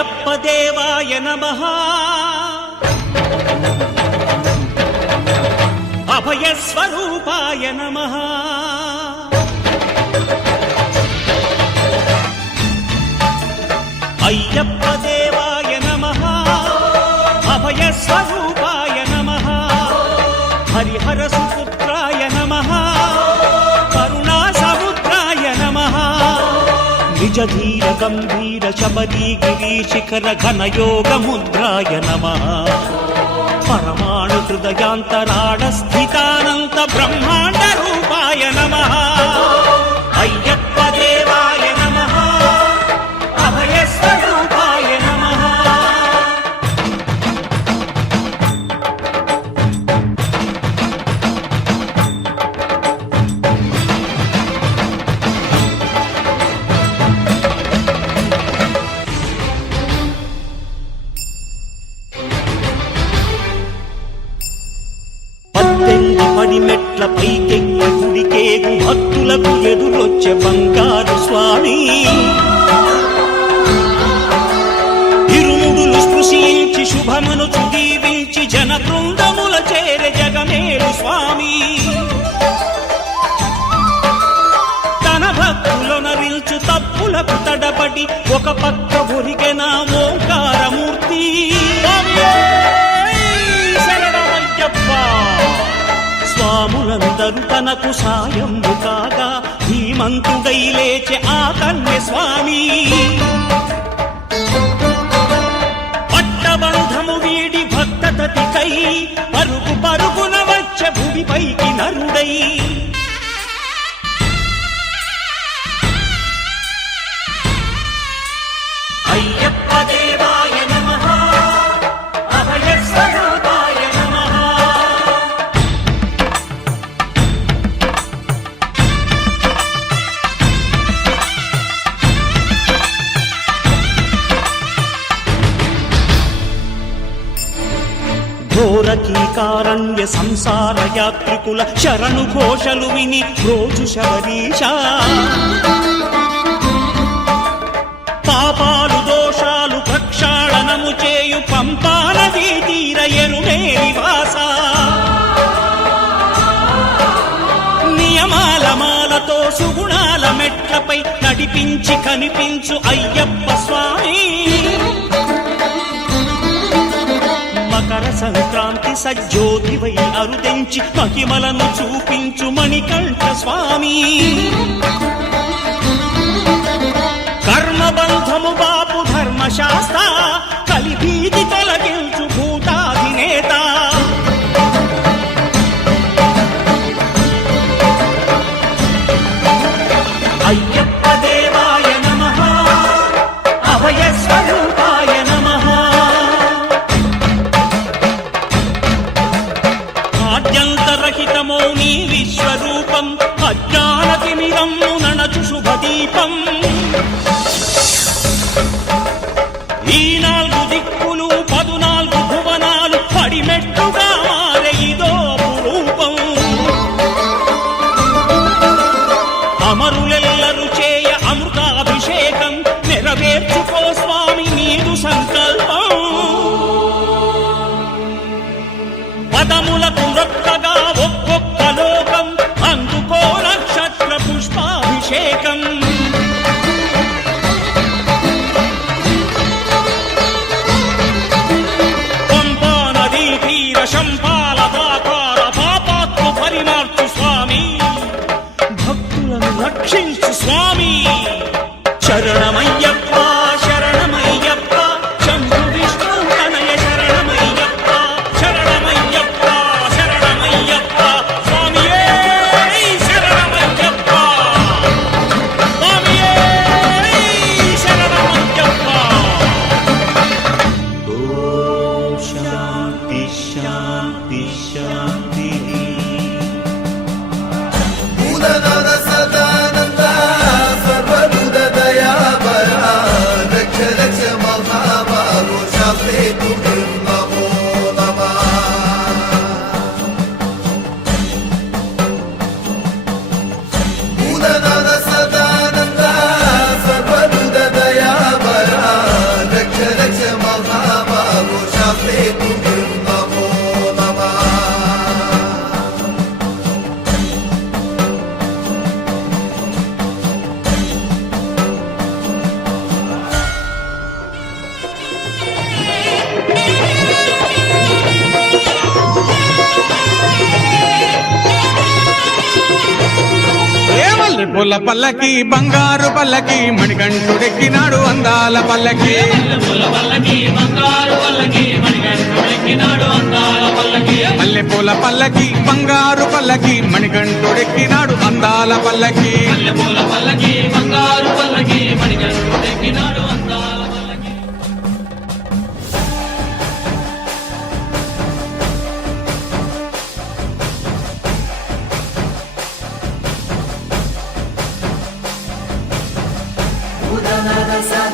అయ్యప్ప దేవాయ నమః అభయ స్వరూపాయ నమః అయ్యప్ప దేవాయ నమః అభయ స్వరూపాయ నమః హరిహర సుపుత్రాయ నమః కరుణా సముద్రాయ నమః నిజ ధీర గంభీర శబరీ గిరి శిఖర ఘన యోగ ముద్రాయ నమః పరమాణు హృదయాంతరాళ స్థితానంత బ్రహ్మాండ రూపాయ నమః అయ్యప్ప దేవాయ నమః అభయ స్వరూపాయ నమః పడిమెట్ల పైకెక్కి గుడికేగు భక్తులకు ఎదురొచ్చే బంగారు స్వామి ఇరుముడులు స్పృశించి శుభమును దీవించి జన బృందముల చేరే జగమేలు స్వామి తన భక్తులొనరిల్చు తప్పులకు తడబడి ఒక పక్క ఒరిగెన ఓంకారమూర్తి స్వాములందరూ తనకు సాయము కాగా ధీమంతుడై లేచే ఆ కన్య స్వామి పట్టబంధము వీడి భక్తతతికై పరుగు పరుగున వచ్చే భూమిపైకి నరుడై అయ్యప్ప దేవాయ నమః అభయ స్వరూపాయ నమః ఘోరకీకారణ్య సంసార యాత్రికుల శరణు ఘోషలు విని రోజు శబరీష పాపాలు దోషాలు ప్రక్షాళనము చేయు పంపా నదీ తీరయను నివాస నియమాల మాలతో సుగుణాల మెట్లపై నడిపించి కనిపించు అయ్యప్ప స్వామి మకర సంక్రాంతి సజ్జోతివై అరుదెంచి మహిమలను చూపించు మణికంఠ స్వామి కర్మబంధము బాపు ధర్మశాస్త్ర కలిభీతి తొలగించు భూతాధినేత అయ్యప్ప దేవాయ నమః అభయ స్వరూపాయ నమః ఆద్యంతరహితమో నీ విశ్వరూపం అజ్ఞానతిమిరము నణచు శుభదీపం ఈ 4 దిక్కులు 14 భువనాలు పడిమెట్టుగా మారే ఇదో రూపం అమరులెల్లరు చేయ అమృతాభిషేకం నెరవేర్చుకో స్వామి నీదు సంకల్పం పదములకు రొక్కగా ఒక్కొక్క లోకం అందుకో నక్షత్ర పుష్పాభిషేకం పంపా నదీ తీర శంపాల దాకార పాపాత్మ పరిమార్చు స్వామి భక్తులను రక్షించు స్వామి శరణమయ్యప్ప శరణమయ్యప్ప శంభు విష్ణు తనయ శరణమయ్యప్ప శరణమయ్యప్ప శరణమయ్యప్ప స్వామియే శరణమయ్యప్ప స్వామియే శరణమయ్యప్ప ఓం శాంతి శాంతి శాంతి సదానంద మల్లెపూల పల్లకి బంగారు పల్లకి మణికంఠుడెక్కినాడు అందాల పల్లకి మల్లెపూల పల్లకి బంగారు పల్లకి మణికంఠుడెక్కినాడు అందాల పల్లకి Udanada sa